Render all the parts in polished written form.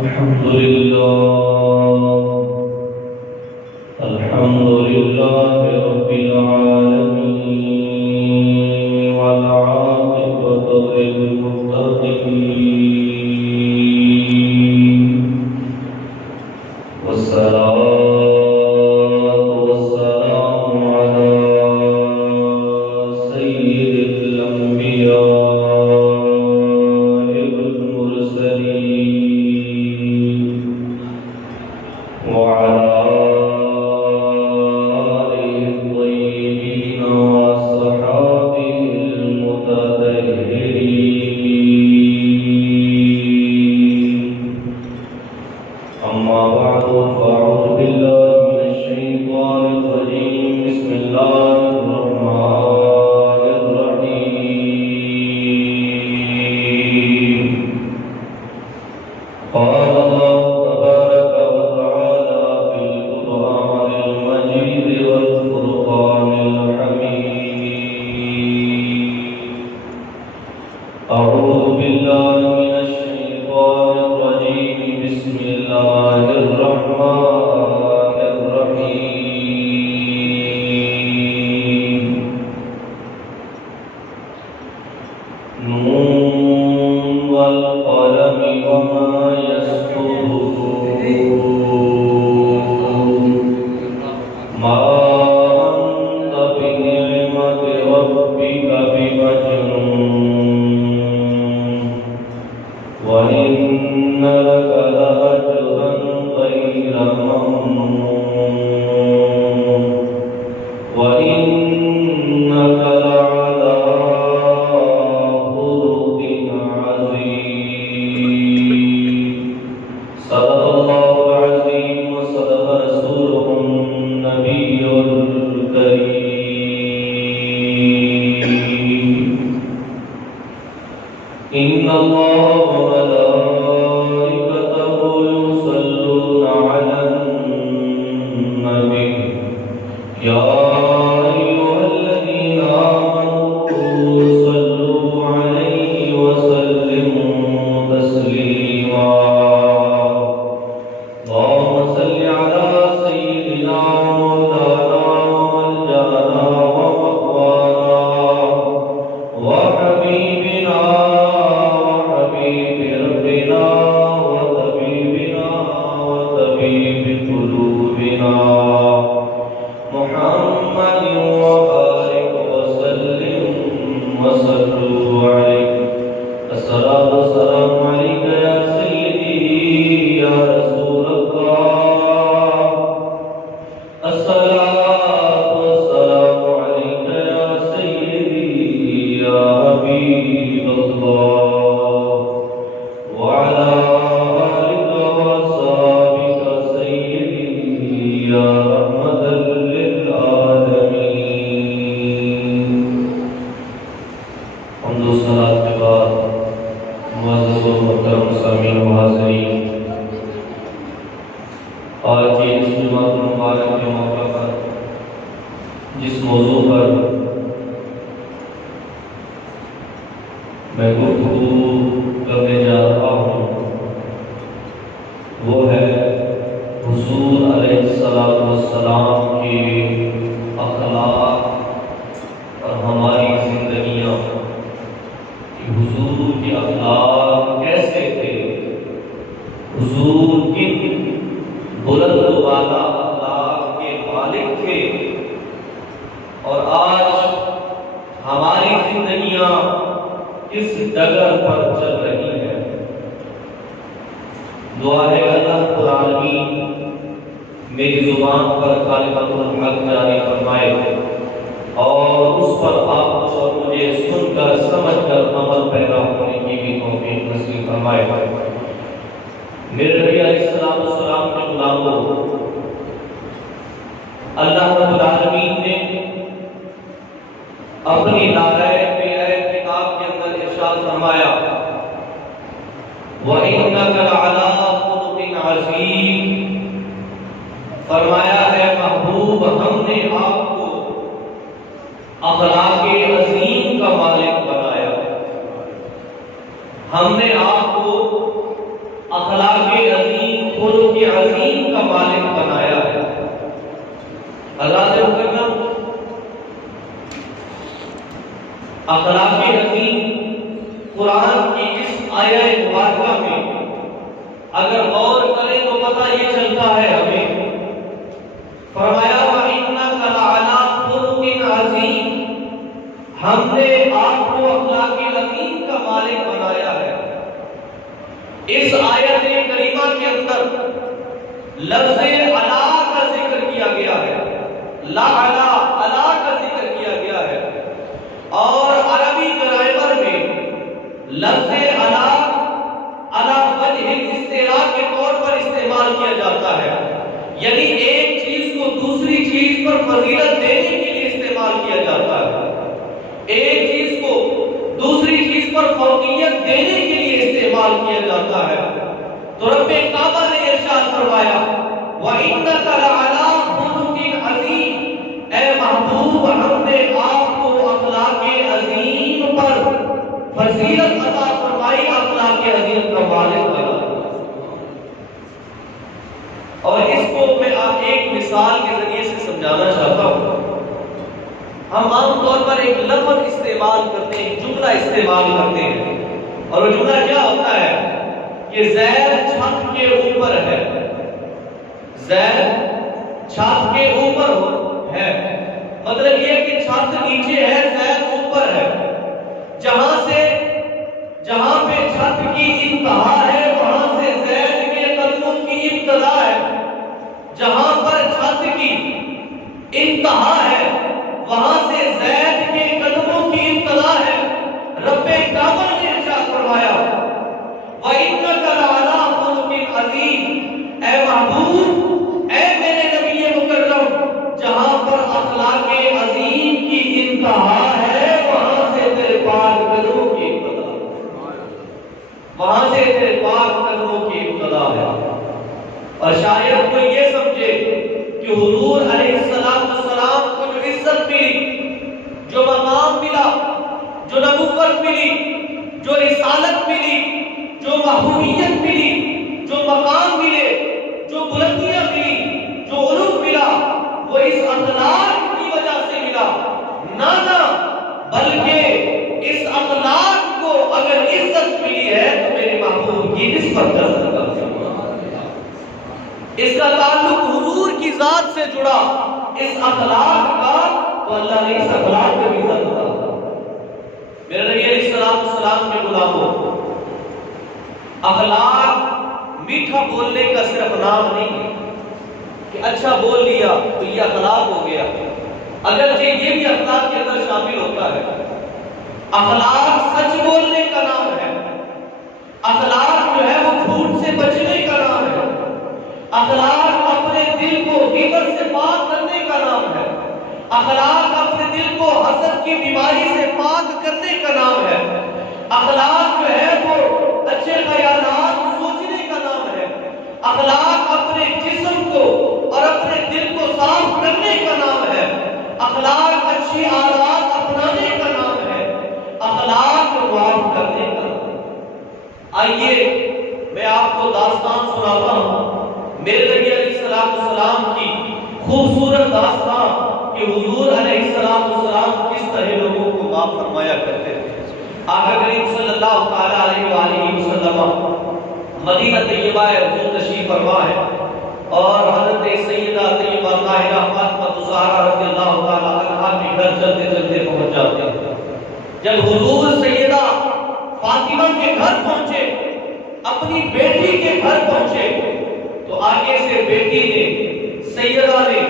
الحمد لله رب العالمين والعاقبة للمتقين والصلاة والسلام على سيد الأنبياء والمرسلين وعلى فرمایا ہے محبوب ہم نے آپ کو اخلاق عظیم کا مالک بنایا، ہم نے آپ کو اخلاق حضرات مکرم، اخلاق حمید قرآن کی اس آیہ مبارکہ میں اگر غور کریں تو پتہ یہ چلتا ہے ہمیں، فرمایا وَإِنَّكَ لَعَلَىٰ خُلُقٍ عَظِيمٍ، ہم نے آپ کو اخلاق عظیم کا مالک بنایا ہے۔ اس آیت کریمہ کے اندر لفظ علا کا ذکر کیا گیا ہے، لعلا علا کا ذکر کیا گیا ہے، اور عربی گرامر میں لفظ علا علی وجہ الاستعلاء کے طور پر استعمال کیا جاتا ہے، یعنی ایک چیز کو دوسری چیز پر فضیلت دینے کے لیے استعمال کیا جاتا ہے، ایک چیز کو دوسری چیز پر فوقیت دینے کے لیے استعمال کیا جاتا ہے۔ تو رب کعبہ نے ارشاد فرمایا وَإِنَّكَ لَعَلَىٰ خُلُقٍ عَظِيمٍ، اے محبوب ہم نے آپ کو اخلاق عظیم پر فضیلت عطا فرمائی، اخلاق عظیم کا مالک بنا۔ اور اس کو میں آپ ایک مثال کے ذریعے سے سمجھانا چاہتا ہوں۔ ہم عام طور پر ایک لفظ استعمال کرتے ہیں، جملہ استعمال کرتے ہیں، اور وہ جملہ کیا ہوتا ہے کہ زید چھت کے اوپر ہے، زید چھت کے اوپر ہے، مطلب یہ کہ چھت نیچے ہے، زید اوپر ہے۔ جہاں پہ چھت کی انتہا ہے وہاں سے زید کے قدموں کی ابتدا ہے، جہاں پر چھت کی انتہا ہے وہاں سے زید کے قدموں کی ابتدا ہے۔ رب کعبہ نے ارشاد فرمایا وَإِنَّكَ لَعَلَىٰ خُلُقٍ عَظِيمٍ، اے محبوب، اے میرے نبی مکرم، جہاں پر اخلاق عظیم کی انتہا ہے وہاں سے تیرے پاک قدموں کی ابتدا ہے، وہاں سے تیرے پاک قدموں کی ابتدا ہے۔ اور شاید کوئی یہ سمجھے کہ حضور علیہ السلام کو جو عزت ملی، جو مقام ملا، جو نبوت ملی، جو رسالت ملی، جو محبوبیت ملی، جو مقام ملے، جو بلندیاں ملی، جو علوم ملا، وہ اس اخلاق کی وجہ سے ملا، نہ بلکہ اس اخلاق کو اگر عزت ملی ہے تو میرے محبوب کی نسبت کا صدقہ ہے، اس کا تعلق حضور کی ذات سے جڑا، اس اخلاق کا تو اللہ نے اس اخلاق کو بھی عزت دیا۔ میرے نبی علیہ السلام کے غلاموں، اخلاق میٹھا بولنے کا صرف نام نہیں ہے کہ اچھا بول لیا تو یہ اخلاق ہو گیا، اگرچہ یہ بھی اخلاق کے اندر شامل ہوتا ہے۔ اخلاق سچ بولنے کا نام ہے، اخلاق جو ہے وہ جھوٹ سے بچنے کا نام ہے، اخلاق اپنے دل کو غیبت سے پاک کرنے کا نام ہے، اخلاق اپنے دل کو حسد کی بیماری سے پاک کرنے کا نام ہے، اخلاق جو ہے وہ اچھے خیالات سوچنے کا نام ہے، اخلاق اپنے جسم کو اور اپنے دل کو صاف کرنے کا نام ہے، اخلاق اچھی عادات اپنانے کا نام ہے، اخلاق معاف کرنے کا نام ہے۔ آئیے میں آپ کو داستان سناتا ہوں، میرے نبی علیہ السلام کی خوبصورت داستان کہ حضور علیہ السلام کس طرح لوگوں کو معاف فرمایا کرتے تھے۔ آقا کریم صلی اللہ تعالی علیہ وآلہ وسلم مدینہ طیبہ حضور تشریف فرما ہے، اور حضرت سیدہ طیبہ طاہرہ فاطمہ الزہرا رضی اللہ تعالی عنہا کے گھر چلتے چلتے پہنچ جاتے ہیں۔ جب حضور سیدہ فاطمہ کے گھر پہنچے، اپنی بیٹی کے گھر پہنچے، تو آگے سے بیٹی نے، سیدہ نے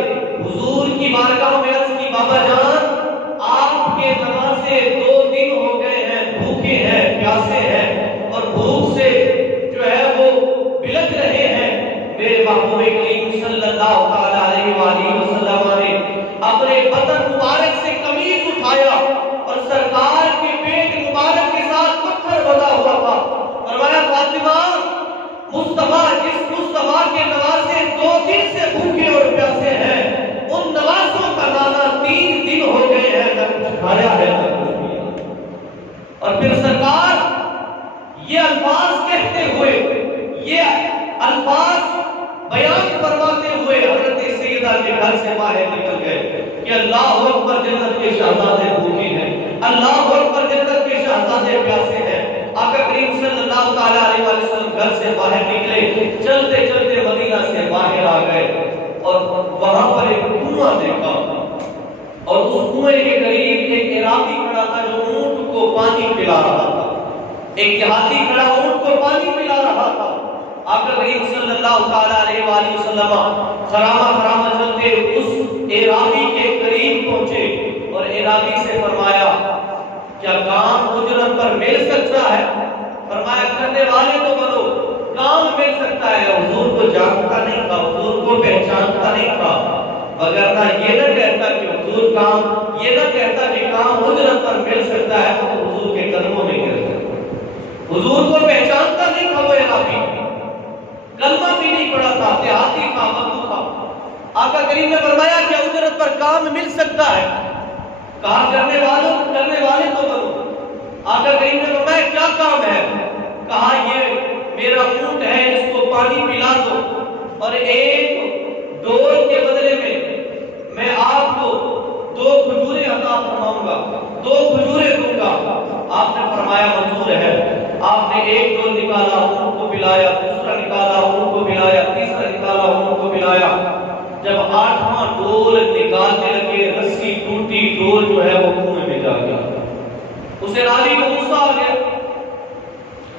حضور کی بارگاہ میں عرض کی بابا جان آپ کے نمازے 2 دن ہو گئے ہیں، بھوکے ہیں، پیاسے ہیں، اور بھوک سے جو ہے وہ بلک رہے ہیں۔ میرے محبوب کریم صلی اللہ تعالی علیہ وآلہ وسلم نے اپنے بدن مبارک سے قمیض اٹھایا اور سرکار کے پیٹ مبارک کے ساتھ پتھر بنا ہوا تھا، فرمایا فاطمہ مصطفیٰ جس مصطفیٰ کے نوازے 2 دن سے بھوکے اور پیاسے ہیں، ان نوازوں کا نانا 3 دن ہو گئے ہیں، نہ کچھ کھایا ہے نہ کچھ پیا۔ اور پھر سرکار یہ الفاظ کہتے ہوئے، یہ الفاظ بیان فرماتے ہوئے حضرت سیدہ کے گھر سے باہر نکل گئے۔ کہ اللہ اکبر جنت کے شہزادے بھوکے ہیں، اللہ اکبر جنت کے شہزادے پیاسے ہیں۔ آقا کریم صلی اللہ تعالیٰ علیہ وسلم گھر سے باہر نکلے، چلتے چلتے مدینہ سے باہر آ گئے اور وہاں پر ایک کنواں دیکھا، اور اس کنویں کے قریب ایک عراقی کھڑا تھا جو اونٹ کو پانی پلا رہا تھا، ایک دیہاتی کھڑا اونٹ کو پانی پلا رہا تھا۔ آقا کریم صلی اللہ تعالیٰ علیہ وآلہ وسلم خرامہ چلتے اس عراقی کے قریب پہنچے اور عراقی سے فرمایا کیا کام اجرت پر مل سکتا ہے؟ فرمایا کرنے والے تو بنو، کام مل سکتا ہے۔ حضور کو جانتا نہیں تھا، حضور کو پہچانتا نہیں تھا، وگرنہ یہ نہ کہتا کہ حضور کام، یہ نہ کہتا کہ کام اجرت پر مل سکتا ہے تو حضور کے قدموں میں گر جاتا۔ حضور کو پہچانتا نہیں تھا وہ عراقی، کلمہ بھی نہیں پڑا تھا، دیہاتی تھا، مدعو تھا۔ آقا کریم نے فرمایا کہ اجرت پر کام مل سکتا ہے؟ کہا کرنے والے تو بنو۔ آقا کریم نے فرمایا کیا کام ہے؟ کہا یہ میرا اونٹ ہے، اس کو پانی پلا دو اور ایک ڈول کے بدلے میں آپ کو 2 کھجوریں عطا فرماؤں گا، 2 کھجوریں دوں گا۔ آپ نے فرمایا منظور ہے۔ آپ نے ایک ڈول نکالا، اونٹ کو پلایا، دوسرا نکالا، اونٹ کو پلایا، تیسرا نکالا، اونٹ کو پلایا۔ جب 8واں ڈول نکالنے لگے، رسی ٹوٹی، ڈول جو ہے وہ کنویں میں جا گیا۔ اسے راوی کو غصہ آ گیا،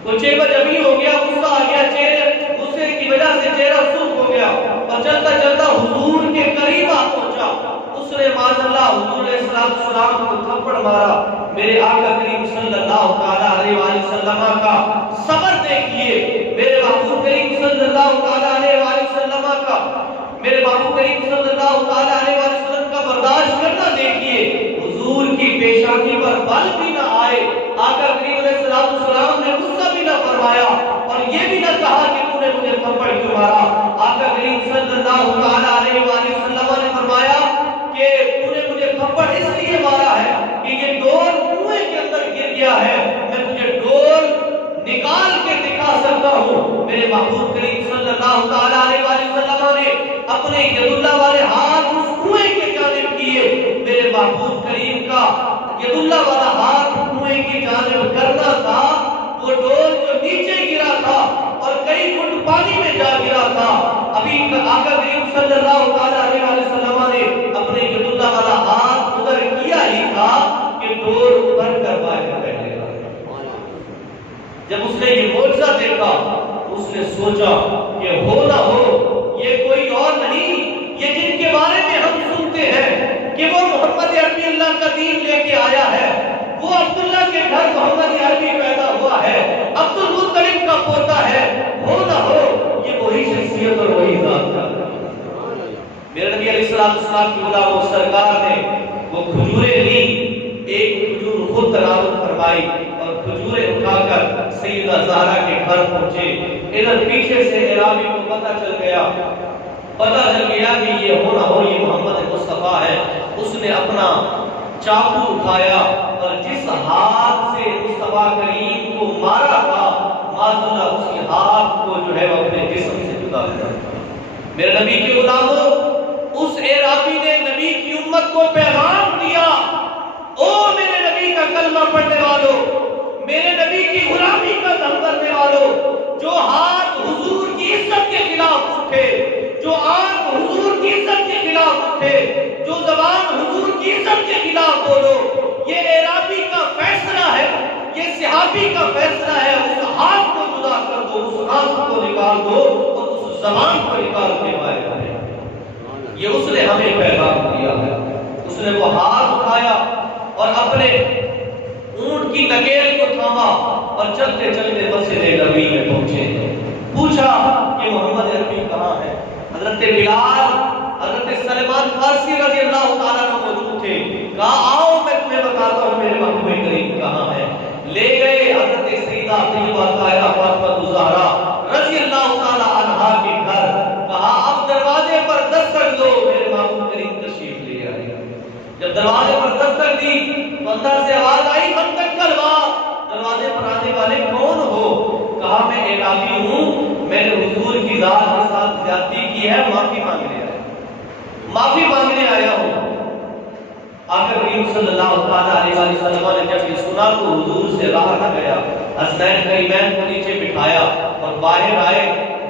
وہ چہرہ جبھی ہو گیا، غصہ آ گیا، چہرے غصے کی وجہ سے چہرہ سرخ ہو گیا اور چلتا چلتا حضور کے قریب آ پہنچا۔ اس نے معاذ اللہ حضور علیہ السلام کو تھپڑ مارا۔ میرے آقا کریم صلی اللہ تعالیٰ علیہ وآلہ وسلم کا صبر دیکھیے، میرے محبوب کریم صلی اللہ تعالیٰ علیہ وآلہ وسلم کا، میرے محبوب کریم صلی اللہ تعالیٰ علیہ وآلہ وسلم کا برداشت کرنا دیکھیے۔ حضور کی پیشانی پر بل بھی نہ آئے، آقا کریم علیہ السلام نے غصہ بھی نہ فرمایا اور یہ بھی نہ کہا کہ تو نے مجھے تھپڑ کیوں مارا۔ آقا کریم صلی اللہ تعالیٰ علیہ وآلہ وسلم نے فرمایا کہ تو نے مجھے تھپڑ اس لیے مارا ہے کہ یہ ڈول کنویں کے اندر گر گیا ہے، میں تجھے ڈول نکال کے دکھا سکتا ہوں۔ میرے محبوب کریم صلی اللہ تعالیٰ علیہ وآلہ وسلم نے اپنے ید اللہ والے ہاتھ اس کنویں کے جانب کیے۔ میرے محبوب کریم کا ید اللہ والا ہاتھ کنویں کی جانب کرنا تھا، وہ ڈول جو نیچے گرا تھا اور کئی فٹ پانی میں جا گرا تھا، ابھی آقا کریم صلی اللہ تعالیٰ علیہ وسلم نے اپنے ید اللہ والا ہاتھ ادھر کیا ہی تھا کہ ڈول ابھر کر باہر بیٹھے گا۔ جب اس نے یہ معجزہ دیکھا، اس نے سوچا کہ ہو نہ ہو یہ کوئی اور نہیں، یہ جن کے بارے میں ہم سنتے ہیں کہ وہ محمد عربی اللہ کا دین لے کے آیا ہے، وہ عبداللہ کے گھر محمد عربی پیدا ہوا ہے، عبد المطلب کا پوتا ہے، ہو نہ ہو یہ وہی شخصیت اور وہی ذات کا۔ میرے نبی علیہ السلام کی خدا وہ سرکار نے وہ کھجوریں لی، ایک کھجور خود تناول فرمائی اور کھجوریں اٹھا کر سیدہ زہرا کے گھر پہنچے۔ ادھر پیچھے سے عرابی کو پتہ چل گیا کہ یہ ہو نہ ہو یہ محمد مصطفیٰ ہے۔ اس نے اپنا چاقو اٹھایا اور جس ہاتھ سے مصطفیٰ کریم کو مارا تھا، معاذ اللہ اسی ہاتھ کو جو ہے وہ اپنے جسم سے جدا کر دیا۔ میرے نبی کے غلاموں، اس عرابی نے نبی کی امت کو پیغام دیا، او میرے نبی کا کلمہ پڑھنے والوں، میرے نبی کی غلامی کا دم کرنے والوں، جو ہاتھ حضور کی عزت کے خلاف اٹھے، جو آنکھ حضور کی عزت کے خلاف اٹھے، جو زبان حضور کی عزت کے خلاف بولو، یہ عرابی کا فیصلہ ہے، یہ صحابی کا فیصلہ ہے، اس ہاتھ کو جدا کر دو، اس آنکھ کو نکال دو اور اس زبان کو نکال کے باہر کرے۔ یہ اس نے ہمیں پیغام دیا ہے۔ اس نے وہ ہاتھ اٹھایا اور اپنے اونٹ کی نکیل کو تھاما اور چلتے چلتے مسجد نبوی میں پہنچے۔ پوچھا کہ محمد عربی کہاں ہے؟ حضرت بلال، حضرت سلمان فارسی رضی اللہ تعالیٰ عنہ موجود تھے۔ کہا آؤ میں تمہیں بتاتا ہوں میرے محبوب کریم کہاں ہے۔ لے گئے حضرت سیدہ طیبہ طاہرہ فاطمہ الزہرا رضی اللہ تعالیٰ عنہا کے گھر۔ کہا اب دروازے پر دستک دو، میرے محبوب کریم تشریف لے آئے۔ جب دروازے پر دستک دی تو اندر سے آواز آئی من دکل باب، دروازے پر آنے والے کون ہو؟ کہا میں عرابی ہوں، میں نے حضور کی ذات کے ساتھ زیادتی کی ہے، معافی مانگنے آیا ہوں۔ اللہ تعالیٰ علیہ وسلم نے جب یہ سنا تو حضور سے رہا نہ گیا، حسنین کریمین کو نیچے بٹھایا اور باہر آئے،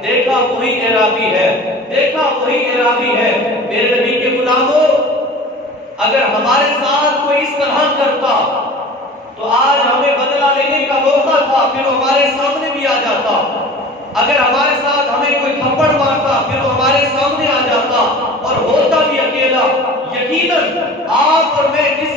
دیکھا وہی اعرابی ہے، دیکھا وہی اعرابی ہے۔ میرے نبی کے غلاموں، اگر ہمارے ساتھ کوئی اس طرح کرتا تو آج ہمیں بدلہ لینے کا موقع تھا، پھر وہ ہمارے سامنے بھی آ جاتا۔ اگر ہمارے ساتھ ہمیں کوئی تھپڑ مارتا پھر وہ ہمارے سامنے آ جاتا اور ہوتا بھی اکیلا۔ یقیناً آپ اور میں جس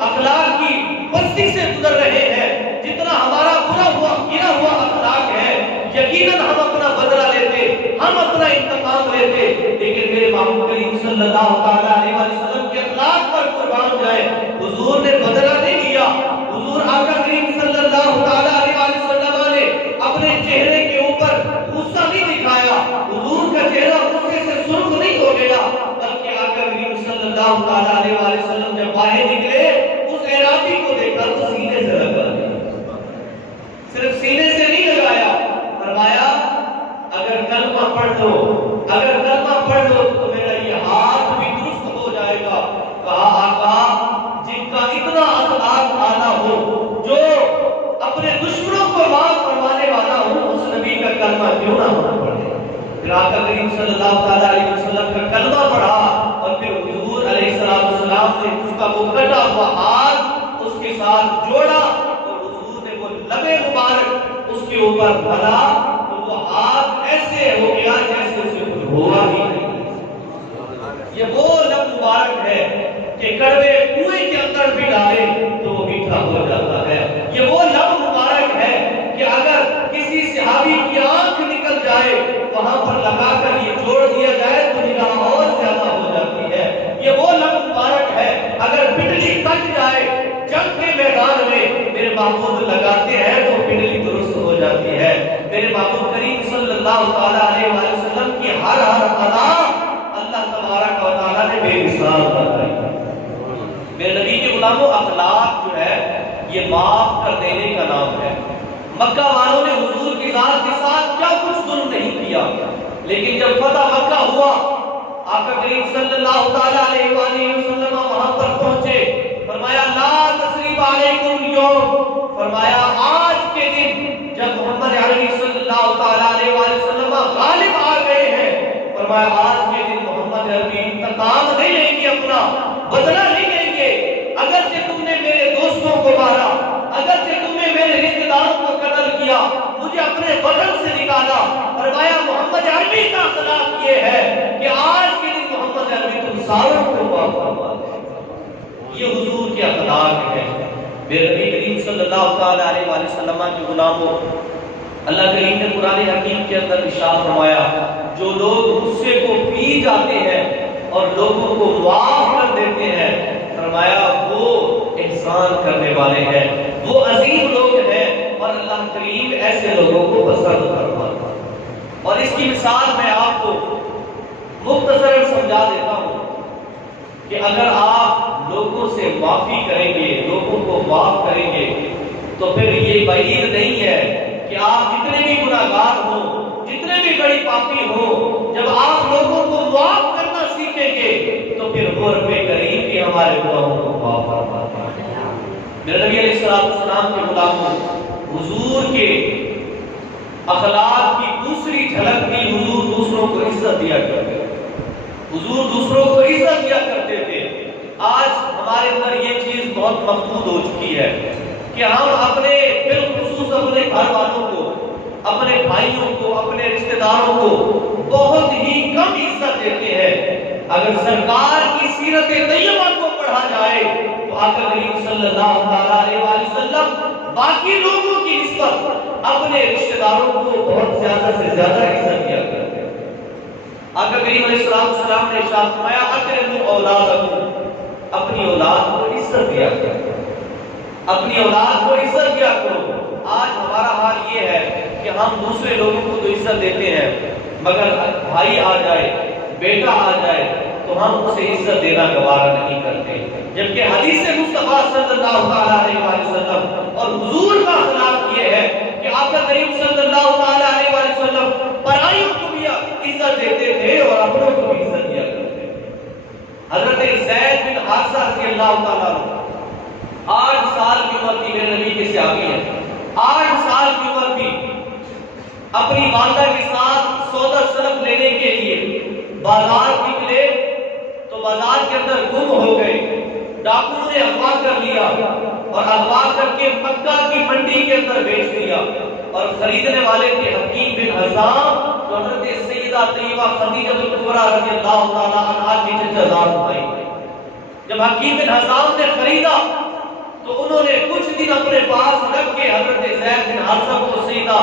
اخلاق کی بستی سے گزر رہے ہیں، جتنا ہمارا برا ہوا گرا ہوا اخلاق ہے، یقیناً ہم اپنا بدلہ لیتے، ہم اپنا انتقام لیتے، لیکن میرے محبوب کریم صلی اللہ تعالیٰ علیہ وسلم کے اخلاق پر قربان جائے، حضور نے بدلہ نہیں لیا۔ حضور آقا کریم صلی اللہ تعالیٰ علیہ وسلم نے اپنے چہرے کے اوپر غصہ نہیں دکھایا، حضور کا چہرہ غصے سے سرخ نہیں ہو گیا، بلکہ آقا کریم صلی اللہ تعالیٰ علیہ وسلم جب باہر نکلے اس اعرابی کو دیکھا تو سینے سے لگا دیا، صرف سینے سے نہیں لگایا، فرمایا اگر کلمہ پڑھ لو، اگر کلمہ پڑھ لو تو میرا یہ ہاتھ بھی درست ہو جائے گا۔ کہا آقا جن کا اتنا اخلاق اعلیٰ ہو، جو اپنے دشمنوں کو معاف فرمانے والا ہو، اس نبی کا کلمہ کیوں نہ پڑھے؟ پھر آقا کریم صلی اللہ تعالیٰ علیہ وسلم کا کلمہ پڑھا اور پھر حضور علیہ السلام نے اس کا وہ کٹا ہوا ہاتھ اس کے ساتھ جوڑا اور حضور نے وہ لب مبارک اس کے اوپر ڈالا تو وہ ہاتھ ایسے ہو گیا جیسے اسے کچھ ہوا ہی نہیں۔ یہ وہ لب مبارک ہے کہ کڑوے کنویں کے اندر بھی ڈالے تو وہ میٹھا ہو جاتا ہے۔ یہ وہ لب مبارک ہے کہ اگر کسی صحابی کی آنکھ نکل جائے وہاں پر لگا کر یہ جوڑ دیا جائے تو نگاہ اور زیادہ ہو جاتی ہے۔ یہ وہ لب مبارک ہے اگر پنڈلی کٹ جائے جنگ کے میدان میں میرے محبوب لگاتے ہیں تو پنڈلی درست ہو جاتی ہے۔ میرے محبوب کریم صلی اللہ تعالیٰ علیہ وسلم کی ہر ادا اللہ تبارک و تعالیٰ نے بے مثال بنائی۔ میرے نبی کے غلاموں، اخلاق جو ہے یہ معاف کر دینے کا نام ہے۔ مکہ والوں نے حضور کی ذات کے ساتھ کیا کچھ ظلم نہیں کیا، لیکن جب فتح مکہ ہوا آقا کریم صلی اللہ تعالیٰ علیہ وآلہ وسلم وہاں پر پہنچے، فرمایا لا تثریب علیکم اليوم، فرمایا آج کے دن جب محمد عربی صلی اللہ تعالیٰ علیہ وآلہ وسلم غالب آ گئے ہیں، فرمایا آج کے دن محمد عربی انتقام نہیں لیں گے، اپنا بدلہ نہیں لیں گے۔ اگرچہ تم نے میرے دوستوں کو مارا، اگرچہ تم نے میرے رشتہ داروں کو قتل کیا، مجھے اپنے بدن سے نکالا، فرمایا محمد عربی کا اخلاق یہ ہے کہ آج کے دن محمد عربی تم ساروں کو معاف فرما دے۔ یہ حضور کے اخلاق ہے۔ میرے نبی کریم صلی اللہ تعالیٰ علیہ وآلہ وسلم کے غلاموں، اللہ کریم نے قرآن حکیم کے اندر ارشاد فرمایا جو لوگ غصے کو پی جاتے ہیں اور لوگوں کو معاف کر دیتے ہیں، فرمایا وہ احسان کرنے والے ہیں، وہ عظیم لوگ ہیں اور اللہ کریم ایسے لوگوں کو پسند فرماتا ہے۔ اور اس کی مثال میں آپ کو مختصر سمجھا دیتا ہوں کہ اگر آپ لوگوں سے معافی کریں گے، لوگوں کو معاف کریں گے تو پھر یہ بعید نہیں ہے کہ آپ جتنے بھی گناہگار ہوں، جتنے بھی بڑی پاپی ہوں، جب آپ لوگوں کو معاف کرنا سیکھیں گے تو پھر وہ رب کریم بھی ہمارے گناہوں کو معاف فرماتا ہے۔ میرے نبی علیہ السلام کے غلاموں، حضور کے اخلاق کی دوسری جھلک بھی حضور دوسروں کو عزت دیا کرتے تھے، حضور دوسروں کو عزت دیا کرتے تھے۔ آج ہمارے اندر یہ چیز بہت مفقود ہو چکی ہے کہ ہم اپنے بالخصوص اپنے گھر والوں کو، اپنے بھائیوں کو، اپنے رشتہ داروں کو بہت ہی کم عزت دیتے ہیں۔ اگر سرکار کی سیرت طیبہ کو پڑھا جائے تو آقا کریم صلی اللہ تعالیٰ علیہ وسلم باقی لوگوں کی نسبت اپنے رشتہ داروں کو بہت زیادہ سے زیادہ عزت دیا کرتے ہیں۔ آقا کریم علیہ السلام نے ارشاد فرمایا اکرموا اولادکم، اپنی اولاد کو عزت دیا کرو، اپنی اولاد کو عزت دیا کرو۔ آج ہمارا حال یہ ہے کہ ہم دوسرے لوگوں کو تو عزت دیتے ہیں مگر بھائی آ جائے، بیٹا آ جائے تو ہم اسے عزت دینا گوارا نہیں کرتے، جبکہ حدیث مصطفیٰ صلی اللہ علیہ وسلم اور حضور کا اخلاق یہ ہے کہ آقا کریم صلی اللہ علیہ وسلم پرائیوں کو بھی عزت دیتے تھے اور اپنوں کو بھی عزت دیا کرتے تھے۔ حضرت زید بن حارثہ رضی اللہ تعالیٰ عنہ 8 سال کی عمر تھی، میرے نبی کے صحابی ہیں، 8 سال کی عمر تھی، اپنی والدہ کے ساتھ سودا سلف لینے کے لیے بازار نکلے تو بازار کے اندر گم ہو گئے، ڈاکو نے اغوا کر لیا اور اغوا کر کے مکہ کی منڈی کے اندر بیچ دیا، اور خریدنے والے تھے حکیم بن حزام جو حضرت سیدہ طیبہ خدیجہ کبریٰ رضی اللہ تعالیٰ عنہا کی جداد بھائی۔ جب حکیم بن حزام نے خریدا تو انہوں نے کچھ دن اپنے پاس رکھ کے حضرت زید بن حارثہ کو سیدہ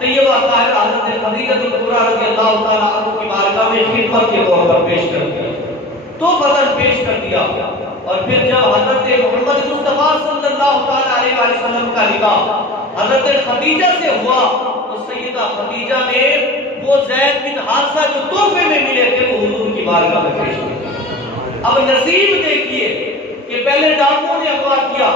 طیبہ طاہرہ حضرت خدیجہ کبریٰ رضی اللہ تعالیٰ عنہ کی بارگاہ میں خدمت کے طور پر پیش کر دیا، تو فضل پیش کر دیا۔ اور پھر جب حضرت محمد مصطفیٰ صلی اللہ علیہ وسلم کا نکاح حضرت خدیجہ سے ہوا تو سیدہ خدیجہ نے وہ زید بن حارثہ جو تحفے میں ملے تھے وہ حضور کی بارگاہ میں پیش کیے۔ اب نصیب دیکھیے کہ پہلے ڈاکو نے اغوا کیا،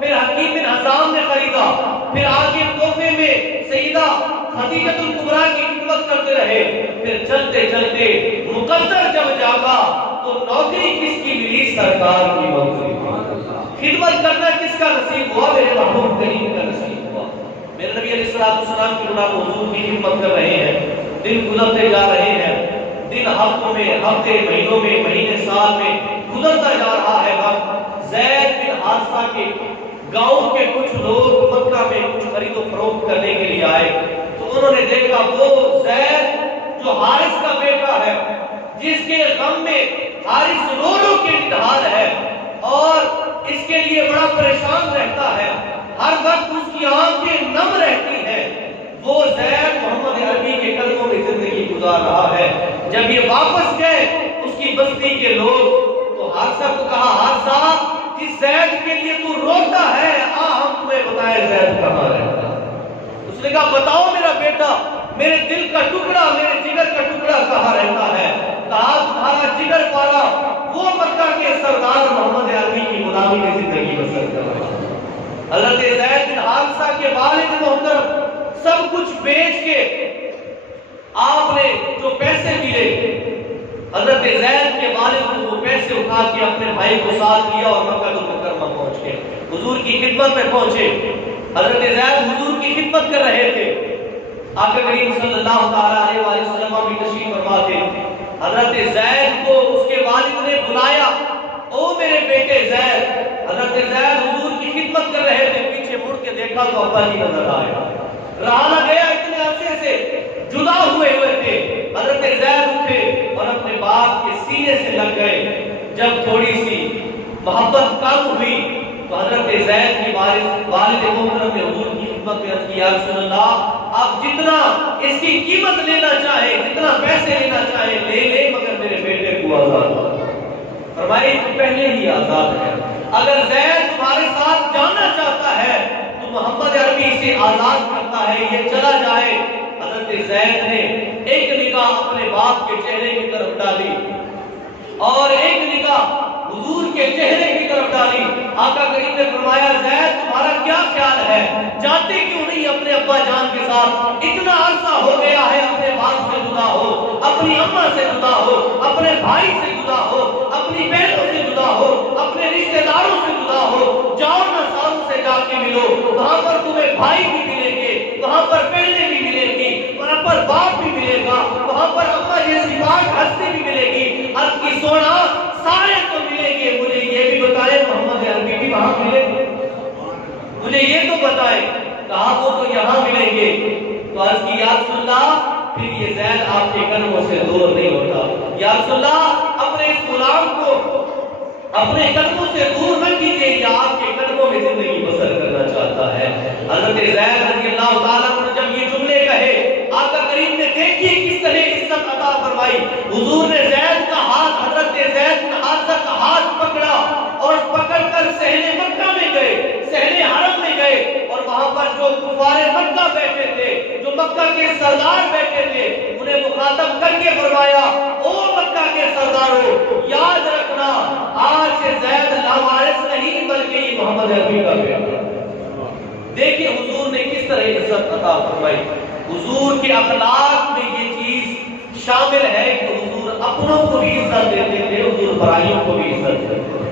پھر حکیم بن حزام نے خریدا، پھر آگے تحفے میں سیدہ خدیجہ کبریٰ کی خدمت کرتے رہے، پھر چلتے چلتے مقدر جب جاگا تو نوکری کس کی ملی؟ سرکار کی نوکری۔ خدمت کرنا کس کا نصیب ہوا؟ میرے محبوب کریم کا نصیب ہوا۔ میرے نبی علیہ السلام کی جناب حضور کی خدمت کر رہے ہیں، دن گزرتے جا رہے ہیں، دن ہفتوں میں، ہفتے مہینوں میں، مہینے سال میں گزرتا جا رہا ہے وقت۔ زید بن حارثہ کے گاؤں کے کچھ لوگ مکہ میں کچھ خرید و فروخت کرنے کے لیے آئے تو انہوں نے دیکھا وہ زید جو حارث کا بیٹا ہے، جس کے غم میں حارث رو رو کے انتحار ہے اور اس کے لیے بڑا پریشان رہتا ہے، ہر وقت اس کی آنکھیں نم رہتی ہیں، وہ زید محمد عربی کے قدموں میں زندگی گزار رہا ہے۔ جب یہ واپس گئے اس کی بستی کے لوگ تو حارثہ کو کہا، حارثہ جس زید کے لیے تو روتا ہے ہم تمہیں بتائیں زید کہاں رہتا ہے؟ اس نے کہا بتاؤ میرا بیٹا، میرے دل کا ٹکڑا، میرے جگر کا ٹکڑا کہاں رہتا ہے؟ کہا تمہارا جگر پالا وہ مکہ کے سردار محمد عربی کی غلامی میں زندگی بسر کر رہا ہے۔ حضرت زید بن حارثہ کے والد محترم سب کچھ بیچ کے آپ نے جو پیسے ملے حضرت زید کے والد کو وہ پیسے اٹھا کے اپنے بھائی کو ساتھ لیا اور مکہ المکرمہ پہنچ گئے، حضور کی خدمت میں پہنچے۔ حضرت زید حضور کی خدمت کر رہے تھے، آقا کریم صلی اللہ علیہ وسلم بھی تشریف فرما تھے۔ حضرت زید کو اس کے والد نے بلایا، او میرے بیٹے زید۔ حضرت زید حضور کی خدمت کر رہے تھے، پیچھے مڑ کے دیکھا تو ابا جی نظر آئے، رہا نہ گیا، اتنے عرصے سے جدا ہوئے تھے۔ حضرت زید اٹھے اور اپنے باپ کے سینے سے لگ گئے۔ جب تھوڑی سی محبت کم ہوئی تو حضرت زید کی والد محترم نے حضور کی خدمت میں عرض کیا، یا رسول اللہ آپ جتنا اس کی قیمت لینا چاہے، جتنا پیسے لینا چاہے لے لے، مگر میرے بیٹے کو آزاد کرو۔ فرمایا تو پہلے ہی آزاد ہے، اگر زید تمہارے ساتھ جانا چاہتا ہے تو محمد عربی اسے آزاد کرتا ہے، یہ چلا جائے۔ حضرت زید نے ایک نگاہ اپنے باپ کے چہرے کی طرف ڈالی اور ایک نگاہ حضور کے چہرے کی طرف ڈالی۔ آقا کریم نے فرمایا زید تمہارا کیا خیال ہے، جاتے کیوں نہیں اپنے ابا جان کے ساتھ؟ اتنا عرصہ ہو گیا ہے اپنے باپ سے جدا ہو، اپنی اماں سے جدا ہو، اپنے بھائی سے جدا ہو، اپنی بہنوں سے جدا ہو، اپنے رشتہ داروں سے جدا ہو، جاؤ نہ ساروں سے جا کے ملو، وہاں پر تمہیں بھائی بھی ملیں گے، وہاں پر بہنیں بھی ملیں گی، وہاں پر باپ بھی ملے گا، وہاں پر اماں جیسی پاک ہستی بھی ملے گی۔ عرض کی سونا سارے تو ملیں گے، مجھے یہ بھی بتائے محمد عربی بھی وہاں ملے گے، مجھے یہ تو بتائے۔ کہا وہ تو یہاں ملیں گے۔ تو عرض کی یا رسول اللہ پھر یہ زید آپ کے قدموں سے دور نہیں ہوتا، یا رسول اللہ اپنے اس غلام کو اپنے قدموں سے دور نہ کیجیے، یہ آپ کے قدموں میں زندگی بسر کرنا چاہتا ہے۔ حضرت زید رضی اللہ تعالیٰ عنہ جب یہ جملے کہے، آقا کریم نے دیکھیے کس طرح عزت عطا فرمائی۔ حضور نے زید کا ہاتھ، حضرت زید بن حارثہ کا ہاتھ پکڑا اور پکڑ کر صحن مکہ میں گئے، صحن حرم میں گئے، اور وہاں پر جو کفار مکہ بیٹھے تھے، جو مکہ کے سردار بیٹھے تھے، انہیں مخاطب کر کے فرمایا، او مکہ کے سرداروں یاد رکھنا آج سے زید لاوارث نہیں بلکہ یہ محمد عربی کا بیٹا۔ دیکھیں حضور نے کس طرح عزت عطا فرمائی۔ حضور کے اخلاق میں یہ چیز شامل ہے کہ حضور اپنوں کو بھی عزت دیتے تھے، حضور برائیوں کو بھی عزت دیتے تھے۔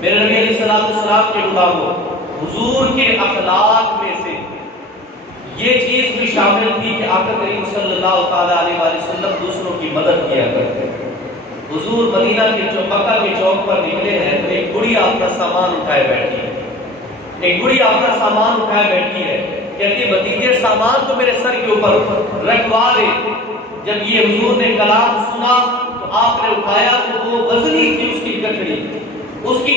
میرے نبی علیہ السلام کے غلاموں، حضور کے اخلاق میں سے یہ چیز بھی شامل تھی کہ آقا کریم صلی اللہ تعالیٰ علیہ وسلم دوسروں کی مدد کیا کرتے تھے۔ حضور مدینہ کے مکہ کے چوک پر نکلے ہیں تو ایک بڑھیا اپنا سامان اٹھائے بیٹھی ہے، ایک بڑھیا اپنا سامان اٹھائے بیٹھی ہے، کہتی بھتیجے سامان تو میرے سر کے اوپر رکھوا دے۔ جب یہ حضور نے کلام سنا تو آپ نے اٹھایا تو وہ وزنی تھی، اس کی گٹھڑی، اس کی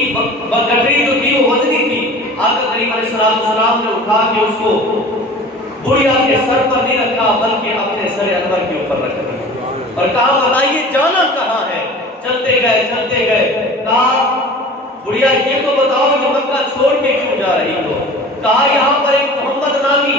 گٹھڑی جو تھی وہ وزنی تھی۔ آقا کریم علیہ السلام نے اٹھا کے اس کو بڑھیا کے سر پر نہیں رکھا بلکہ اپنے سر انور کے اوپر رکھ دیا اور کہا بتائیے جانا کہاں ہے؟ چلتے گئے کہا بڑھیا یہ تو بتاؤ کہ مکہ چھوڑ کے کیوں جا رہی ہو؟ کہا یہاں پر ایک محمد نامی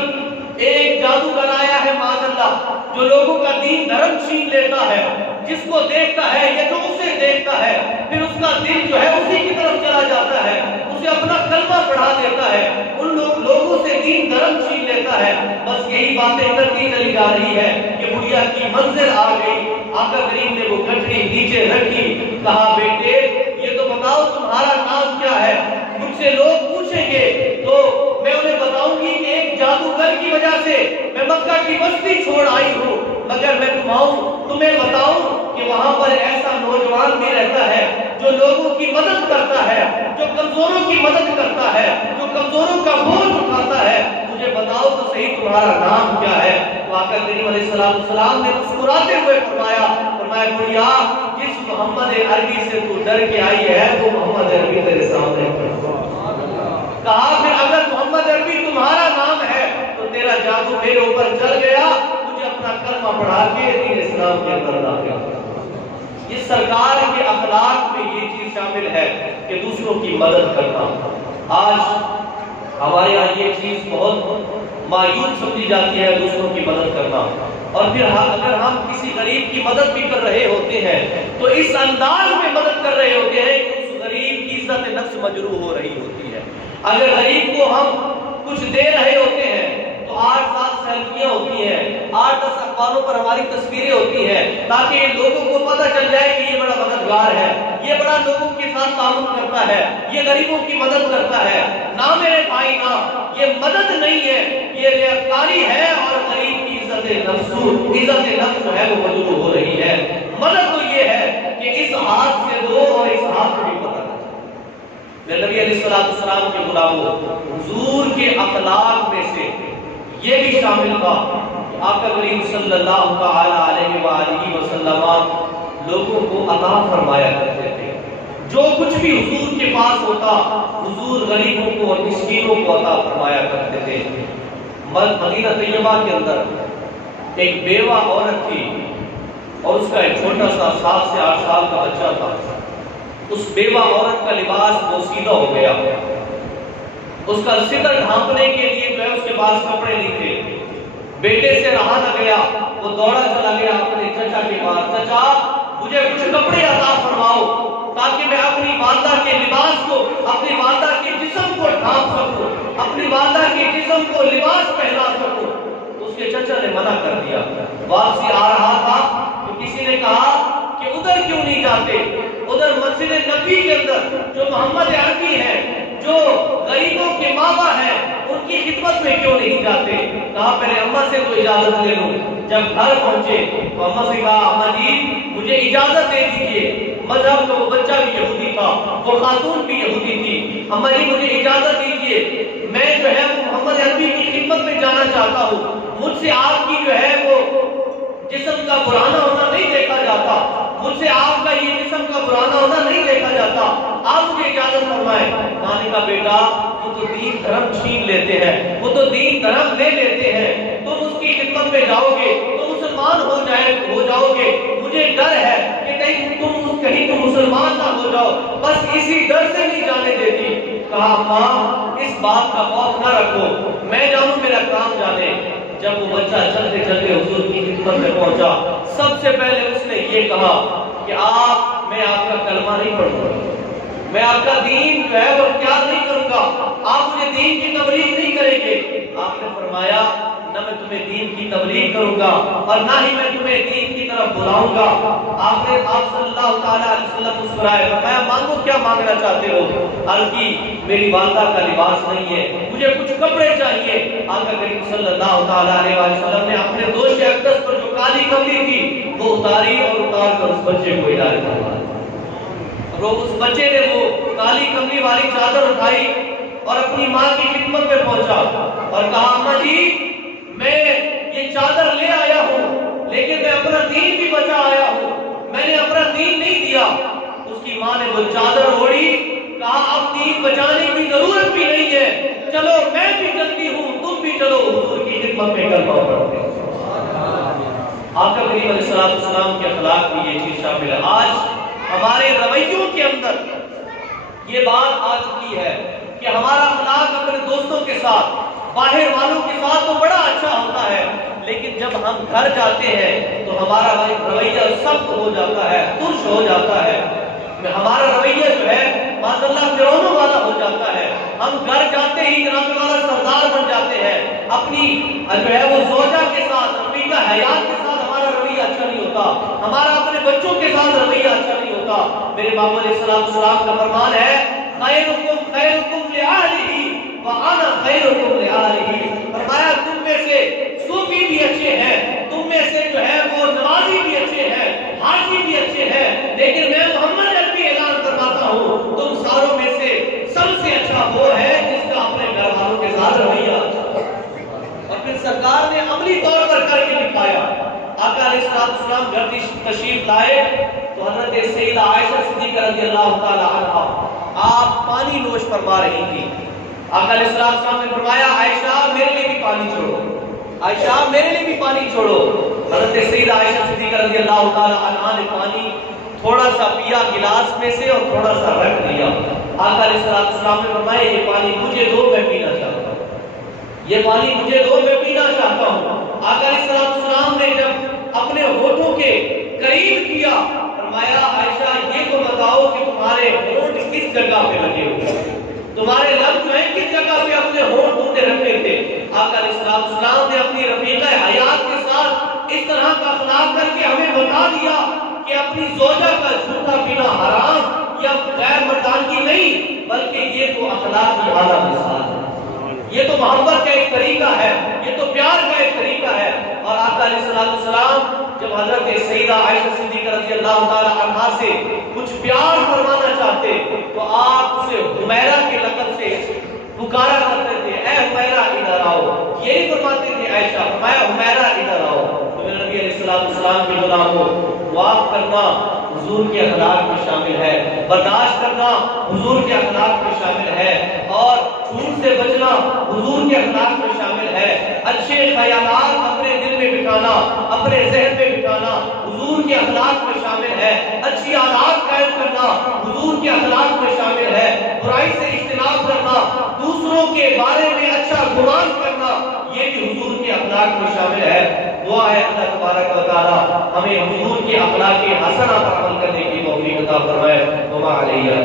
ایک جادوگر آیا ہے معاذ اللہ، جو لوگوں کا دین دھرم چھین لیتا ہے، جس کو دیکھتا ہے یا جو اسے دیکھتا ہے پھر اس کا دل جو ہے اسی کی طرف چلا جاتا ہے، اسے اپنا کلمہ پڑھا دیتا ہے، ان لوگوں سے دین دھرم چھین لیتا ہے۔ بس یہی باتیں کرتی چلی جا رہی ہے کہ بڑھیا کی منزل آ گئی۔ آقا کریم نے وہ گٹھڑی نیچے رکھی، کہا بیٹے یہ تو بتاؤ تمہارا نام کیا ہے؟ مجھ سے لوگ پوچھیں گے تو میں انہیں بتاؤں گی کہ ایک جادوگر کی وجہ سے میں مکہ کی بستی چھوڑ آئی ہوں، مگر میں تمہیں بتاؤں کہ وہاں پر ایسا نوجوان بھی رہتا ہے جو لوگوں کی مدد کرتا ہے، جو کمزوروں کی مدد کرتا ہے، جو کمزوروں کا بوجھ اٹھاتا ہے، مجھے بتاؤ تو صحیح تمہارا نام کیا ہے؟ تو آقا کریم علیہ السلام نے مسکراتے ہوئے فرمایا بڑھیا جس محمد عربی سے تو ڈر کے آئی ہے وہ محمد عربی تیرے سامنے کہا پھر اگر محمد عربی تمہارا نام ہے تو تیرا جادو میرے اوپر چل گیا، مجھے اپنا کلمہ پڑھا کے دین اسلام کے اندر داخل کر۔ یہ سرکار کے اخلاق میں یہ چیز شامل ہے کہ دوسروں کی مدد کرنا۔ آج ہمارے یہاں یہ چیز بہت مایوس سمجھی جاتی ہے، دوسروں کی مدد کرنا، اور پھر اگر ہم کسی غریب کی مدد بھی کر رہے ہوتے ہیں تو اس انداز میں مدد کر رہے ہوتے ہیں کہ اس غریب کی عزت نفس مجروح ہو رہی ہوتی ہے۔ اگر غریب کو ہم کچھ دے رہے ہوتے ہیں تو 8-7 سیلفیاں ہوتی ہیں، 8-10 اخباروں پر ہماری تصویریں ہوتی ہیں تاکہ لوگوں کو پتہ چل جائے کہ یہ بڑا مددگار ہے، یہ بڑا لوگوں کے ساتھ تعاون کرتا ہے، یہ غریبوں کی مدد کرتا ہے۔ نہ میرے بھائی نہ، یہ مدد نہیں ہے، یہ ریاکاری ہے اور غریب کی عزت نفس جو ہے وہ مجروح ہو رہی ہے۔ مدد تو یہ ہے کہ اس ہاتھ سے دو اور اس ہاتھ کو بھی پتہ چلے۔ میرے نبی علیہ السلام کے غلاموں، حضور کے اخلاق میں سے یہ بھی شامل تھا کہ آقا کریم صلی اللہ تعالی علیہ وآلہ وسلم لوگوں کو عطا فرمایا کرتے تھے۔ جو کچھ بھی حضور کے پاس ہوتا حضور غریبوں کو اور مسکینوں کو عطا فرمایا کرتے تھے۔ مدینہ طیبہ کے اندر ایک بیوہ عورت تھی اور اس کا ایک چھوٹا سا 7 سے 8 سال کا بچہ تھا۔ اس بیوہ عورت کا لباس بوسیدہ ہو گیا، اس کا ستر ڈھانپنے کے لیے جو ہے اس کے پاس کپڑے نہیں تھے۔ بیٹے سے رہا نہ گیا، وہ دوڑا چلا گیا اپنے چچا کے پاس، چچا مجھے کچھ کپڑے عطا فرماؤ تاکہ میں اپنی والدہ کے لباس کو، اپنی والدہ کے جسم کو ڈھانپ سکوں، اپنی والدہ کے جسم کو لباس پہنا سکوں۔ اس کے چچا نے منع کر دیا۔ واپسی آ رہا تھا تو کسی نے کہا کہ ادھر کیوں نہیں جاتے، ادھر مسجد نبی کے اندر جو محمد عربی ہے، جو غریبوں کے ماما ہیں، ان کی خدمت میں کیوں نہیں جاتے؟ کہا پہلے اماں سے تو اجازت لے لوں۔ جب گھر پہنچے تو اماں سے کہا اماں جی مجھے اجازت دے دیجیے، مذہب کا وہ بچہ بھی یہودی تھا، وہ خاتون بھی یہودی تھی، اماں جی مجھے اجازت دیجیے، میں جو ہے وہ محمد عربی کی خدمت میں جانا چاہتا ہوں، مجھ سے آپ کی جو ہے وہ جسم کا پرانا ہونا نہیں دیکھا جاتا، مجھ سے آپ کا یہ جسم کا پرانا ہونا نہیں دیکھا جاتا، آپ مجھے اجازت فرمائیں۔ ماں کا بیٹا وہ تو دین دھرم چھین لیتے ہیں، وہ تو دین دھرم لے لیتے ہیں، تم اس کی خدمت میں جاؤ گے تو مسلمان ہو جاؤ گے، مجھے ڈر ہے کہ کہیں تم مسلمان نہ ہو جاؤ، بس اسی ڈر سے نہیں جانے دیتی۔ کہا ماں اس بات کا خوف نہ رکھو، میں جانوں میرا کام جانے۔ جب وہ بچہ چلتے چلتے حضور کی خدمت میں پہنچا، سب سے پہلے اس نے یہ کہا کہ میں آپ کا کلمہ نہیں پڑھوں گا، میں آپ کا دین جو ہے وہ کیا نہیں کروں گا، آپ مجھے دین کی تبلیغ نہیں کریں گے۔ آپ نے فرمایا نہ میں تمہیں دین کی تبلیغ کروں گا اور نہ ہی میں تمہیں دین کی طرف بلاؤں گا۔ آپ صلی اللہ تعالیٰ علیہ وسلم مسکرائے، فرمایا مانگو کیا مانگنا چاہتے ہو؟ عرض کی میری والدہ کا لباس نہیں ہے، مجھے کچھ کپڑے چاہیے۔ آقا کریم صلی اللہ تعالیٰ علیہ وسلم نے اپنے دوش اقدس پر جو کالی کملی تھی وہ اتاری اور اتار کر اس بچے کو ہدایت فرمایا۔ اس بچے نے وہ کالی کملی والی چادر اٹھائی اور اپنی ماں کی خدمت میں پہنچا اور کہا اماں جی میں یہ چادر لے آیا ہوں لیکن میں اپنا دین بھی بچا آیا ہوں، میں نے اپنا دین نہیں دیا۔ اس کی ماں نے وہ چادر اوڑھی، کہا اب دین بچانے کی ضرورت بھی نہیں ہے، چلو میں بھی چلتی ہوں تم بھی چلو حضور کی خدمت میں کلمہ پڑھتے ہیں۔ آقا کریم علیہ السلام کے اخلاق میں یہ چیز شامل ہے۔ آج ہمارے رویوں کے اندر یہ بات آ چکی ہے کہ ہمارا اخلاق اپنے دوستوں کے ساتھ، باہر والوں کے ساتھ تو بڑا اچھا ہوتا ہے، لیکن جب ہم گھر جاتے ہیں تو ہمارا رویہ سخت ہو جاتا ہے، ترش ہو جاتا ہے، ہمارا رویہ جو ہے معذاللہ فرعونوں والا ہو جاتا ہے۔ ہم گھر جاتے ہی جناب والا سردار بن جاتے ہیں، اپنی جو ہے وہ زوجہ کے ساتھ، رفیقہ حیات کے ساتھ ہمارا رویہ اچھا نہیں ہوتا، ہمارا اپنے بچوں کے ساتھ رویہ اچھا نہیں ہوتا۔ میرے بابا علیہ السلام کا فرمان ہے خیرکم خیرکم لأہلہ وأنا خیرکم لأہلہ، فرمایا تم میں سے صوفی بھی اچھے ہیں، تم میں سے جو ہے وہ نمازی بھی اچھے ہیں، حاجی بھی اچھے ہیں، لیکن میں محمد عربی اعلان فرماتا ہوں تم ساروں میں سے سب سے اچھا وہ ہے جس کا اپنے گھر والوں کے ساتھ رویہ اچھا۔ اور پھر سرکار نے عملی طور پر کر کے دکھایا۔ آقا علیہ السلام گھر تشریف لائے تو حضرت سیدہ عائشہ صدیقہ رضی اللہ تعالی عنہا آپ پانی نوش فرما رہی تھی۔ آقا علیہ السلام نے فرمایا عائشہ میرے لیے بھی پانی چھوڑو، عائشہ میرے لیے بھی پانی چھوڑو۔ حضرت سیدہ عائشہ صدیقہ رضی اللہ تعالی عنہا نے پانی تھوڑا سا پیا گلاس میں سے اور تھوڑا سا رکھ دیا۔ آقا علیہ السلام نے فرمایا یہ پانی مجھے دو، میں پینا چاہتا ہوں، یہ پانی مجھے دو، میں پینا چاہتا ہوں۔ آقا علیہ السلام نے جب اپنے ہونٹوں کے قریب کیا فرمایا عائشہ یہ تو بتاؤ کہ تمہارے ہونٹ کس جگہ پہ لگے ہوئے، تمہارے لب جو ہیں کس جگہ پہ اپنے ہونٹ تم نے رکھے تھے۔ آقا علیہ السلام نے اپنی رفیقہ حیات کے ساتھ اس طرح کا اخلاق کر کے ہمیں بتا دیا کہ اپنی زوجہ کا جھوٹا پینا حرام یا غیر مردانگی نہیں، بلکہ یہ تو اخلاق کی اعلیٰ مثال ہے، یہ تو محبت کا ایک طریقہ ہے، یہ تو پیار کا ایک طریقہ ہے۔ اور آقا علیہ السلام جب حضرت سیدہ عائشہ صدیقہ رضی اللہ تعالی عنہا سے کچھ پیار فرمانا چاہتے تو آپ اسے حمیرہ کے لقب سے پکارا کرتے تھے، اے حمیرہ ادھر آؤ، یہی فرماتے تھے عائشہ، فرمایا حمیرہ ادھر آؤ۔ تو میرے نبی علیہ السلام کے غلام کو معاف کرنا حضور کے اخلاق میں شامل ہے، برداشت کرنا حضور کے اخلاق میں شامل ہے، اور جھوٹ سے بچنا حضور کے اخلاق میں شامل ہے، اچھے خیالات اپنے دل میں بٹھانا، اپنے ذہن میں بٹھانا حضور کے اخلاق میں شامل ہے، اچھی عادات قائم کرنا حضور کے اخلاق میں شامل ہے، برائی سے اجتناب کرنا، دوسروں کے بارے میں اچھا گمان کرنا، یہ بھی حضور کے اخلاق میں شامل ہے۔ دعا ہے اللہ تبارک و تعالی ہمیں حضور کے اخلاق حسنہ پر عمل کرنے کی توفیق عطا فرمائے۔ وما علیہ